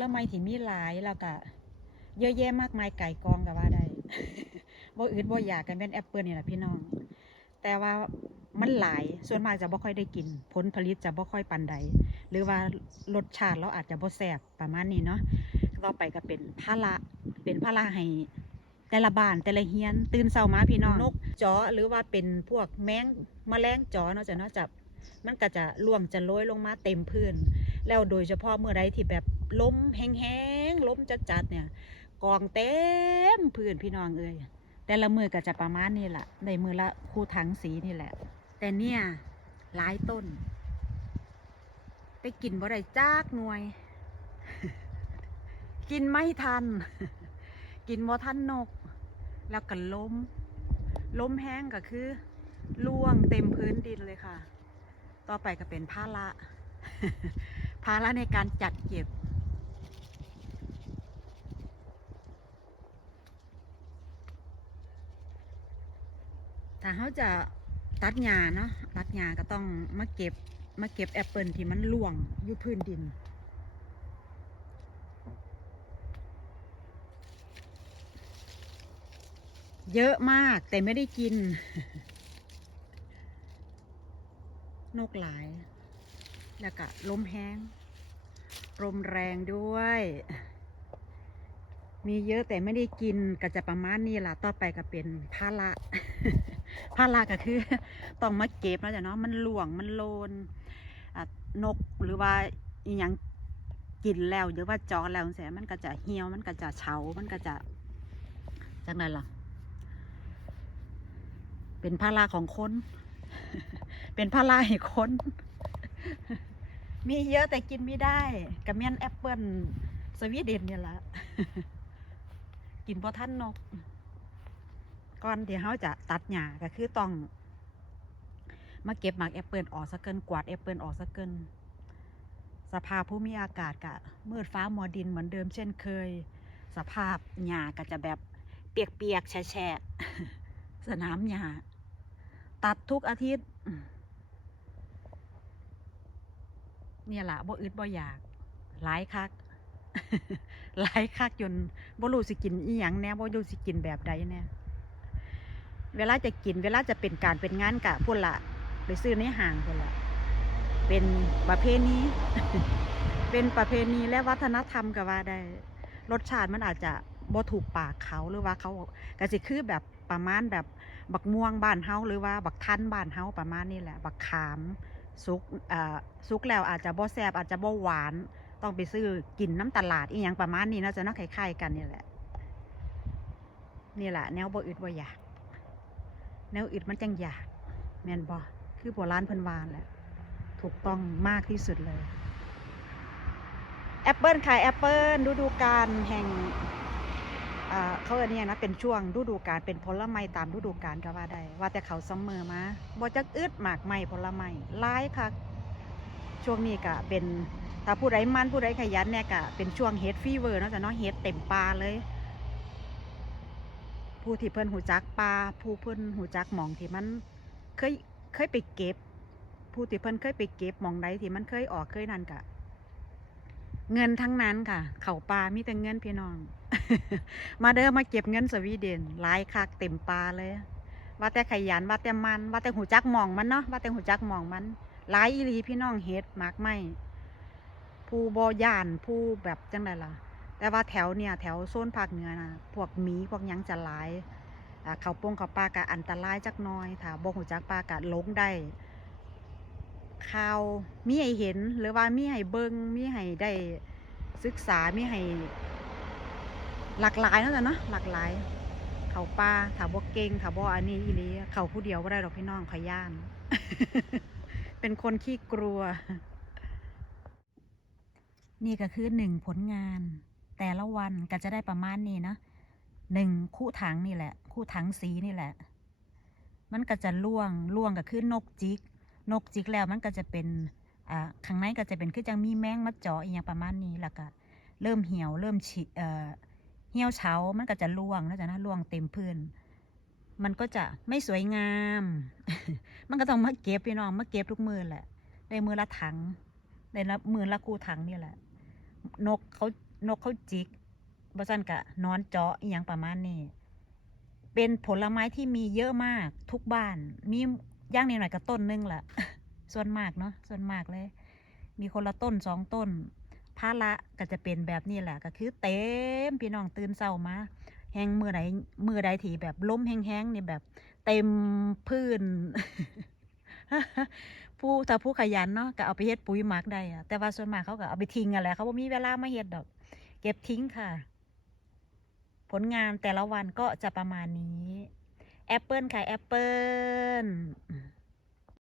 ลไม้ที่มีหลายแล้วก็เยอะแยะมากมายไก่กองก็ว่าได้บ่อืดบ่อยากกันเป็นแอปเปิลนี่แหละพี่น้อง แต่ว่ามันหลาย ส่วนมากจะบ่ค่อยได้กิน ผลผลิตจะบ่ค่อยปันใด หรือว่ารสชาติเราอาจจะบ่แซ่บประมาณนี้เนาะ ต่อไปก็เป็นภาระเป็นภาระให้แต่ละบ้านแต่ละเฮียน ตื่นเช้ามาพี่น้อง นกจอหรือว่าเป็นพวกแมงแมลงจอเนาะจะเนาะจับ มันก็จะล่วงจะโรยลงมาเต็มพื้น แล้วโดยเฉพาะเมื่อใดที่แบบล้มแห้งๆล้มจัดๆเนี่ยกองเต็มพื้นพี่น้องเอ้ยแต่ละมือก็จะประมาณนี้แหละในมือละคู่ถังสีนี่แหละ แต่เนี่ยหลายต้น ไปกินบ่ได้จากหน่วย กินไม่ทัน กินบ่ทันนก แล้วก็ล้ม ล้มแห้งก็คือล่วงเต็มพื้นดินเลยค่ะ ต่อไปก็เป็นภาระ ภาระในการจัดเก็บ ถ้าเขาจะตัดหญ้าเนาะตัดหญ้าก็ต้องมาเก็บมาเก็บแอปเปิลที่มันล่วงอยู่พื้นดิน เยอะมากแต่ไม่ได้กิน นกหลาย แล้วก็ลมแห้งลมแรงด้วย มีเยอะแต่ไม่ได้กินก็จะประมาณนี้ละต่อไปก็เป็นภาระภาระก็คือ ต้องมาเก็บแล้วจ้ะเนาะมันหลวงมันโลนนกหรือว่าอีหยังกินแล้วหรือว่าจอแล้วเสียมันก็จะเหี่ยวมันก็จะเฉา มันก็จะจังนั้นล่ะ เป็นภาระของคน เป็นภาระให้คน มีเยอะแต่กินไม่ได้กับเมียนแอปเปิลสวีเดนเนี่ยละกินพอท่านนก ก่อนที่เขาจะตัดหญ้าก็คือต้อง มาเก็บหมากแอปเปิลออกสักเกินกวาดแอปเปิลออกสักเกินสภาพภูมิอากาศกะมืดฟ้ามัวดินเหมือนเดิมเช่นเคย สภาพหญ้าก็จะแบบเปียกๆแฉะสนามหญ้าตัดทุกอาทิตย์ เนี่ยละบ่อึดบ่อยาก หลายคัก หลายคักจนบ่รู้สิกินอีหยังแน่บ่รู้สิกินแบบใดแหน่เวลาจะกิน เวลาจะเป็นการเป็นงานกะพุ่นละไปซื้อในห้างพุ่นละเป็นประเพณีเป็นประเพณีและวัฒนธรรมก็ว่าได้รสชาติมันอาจจะบ่ถูกปากเขาหรือว่าเขาก็สิคือแบบประมาณแบบบักม่วงบ้านเฮาหรือว่าบักทันบ้านเฮาประมาณนี้แหละ บักขาม สุกอ่าสุกแล้วอาจจะบ่แซ่บอาจจะบ่หวาน ต้องไปซื้อกินน้ำตลาดอีหยังประมาณนี้นาะจะเนาคล้ายๆกันนี่แหละ นี่แหละ แนวบ่อึดบ่อยาก แนวอึดมันจังอยากแมนบ่คือโบราณเพิ่นวานแหละถูกต้องมากที่สุดเลยแอปเปิลขายแอปเปิลฤดูกาลแห่ง เขาเรียกเนี่ยนะเป็นช่วงฤดูกาลเป็นผลไม้ตามฤดูกาลก็ว่าได้ว่าแต่เขาซัมเมอร์มาบ่จักอึดหมากไม้ผลไม้หลายคักช่วงนี้ก็เป็นถ้าผู้ใดมันผู้ใดขยันเนี่ยก็เป็นช่วงเฮดฟีเวอร์เนาะจ้ะเนาะเฮดเต็มปลาเลย ผู้ที่เพิ่นหูจักปลาผู้เพิ่นหูจักหมองที่มันเคยเคยไปเก็บ ผู้ที่เพิ่นเคยไปเก็บหมองใดที่มันเคยออกเคยนั่นกะ เงินทั้งนั้นค่ะ เขาปลามีแต่เงินพี่น้อง มาเด้อมาเก็บเงินสวีเดนหลายคักเต็มปลาเลย ว่าแต่ขยันว่าแต่มัน ว่าแต่หูจักหมองมันเนาะว่าแต่หูจักหมองมันหลายอีหลีพี่น้องเฮ็ดมากไม่ผู้บ่ย่านผู้แบบจังไดล่ะ แต่ว่าแถวเนี่ยแถวโซนภาคเหนือนะพวกหมีพวกยังจะหลายอ่าเขาปงเขาปลากะอันตรายจักน้อยถ้าบ่หูจักปลากะลงได้ ข่าวมีให้เห็นหรือว่ามีให้เบิงมีให้ได้ศึกษามีให้หลากหลายเนาะจ้ะเนาะหลากหลาย เขาป่าถาบ่เก่งถาบ่อันนี้อีหลีเขาผู้เดียวบ่ได้หรอกพี่น้องขย่าน เป็นคนขี้กลัว นี่ก็คือหนึ่งผลงาน แต่ละวันก็จะได้ประมาณนี้นะหนึ่งคู่ถังนี่แหละ คู่ถังสีนี่แหละ มันก็จะล่วงล่วงก็คือนกจิก นกจิกแล้วมันก็จะเป็นอ่าข้างในก็จะเป็นคือจังมีแมงมาเจาะอีกอย่างประมาณนี้แล้วก็เริ่มเหี่ยวเริ่มฉีเอ่อเหี่ยวเฉามันก็จะล่วงนะจ๊ะนะล่วงเต็มพื้น มันก็จะไม่สวยงาม มันก็ต้องมาเก็บพี่น้องมาเก็บทุกมือแหละได้มือละถังได้ละมือละกูถังนี่แหละ นกเขานกเขาจิกบ่ซั่นก็นอนเจาะอีหยังประมาณนี้ เป็นผลไม้ที่มีเยอะมากทุกบ้าน มี ย่างนิดหน่อยก็ต้นนึงละส่วนมากเนาะส่วนมากเลย มีคนละต้นสองต้นภาระก็จะเป็นแบบนี้แหละก็คือเต็มพี่น้องตื่นเช้ามาแหงมือใดมือใดที่แบบล้มแห้งๆนี่แบบ เต็มพื้นผู้ถ้าผู้ขยันเนาะก็เอาไปเฮ็ดปุ๋ยหมักได้อะแต่ว่าส่วนมากเขาก็เอาไปทิ้งอะแหละเขาบ่มีเวลามาเฮ็ดดอก เก็บทิ้งค่ะ ผลงานแต่ละวันก็จะประมาณนี้ แอปเปิลค่ะแอปเปิล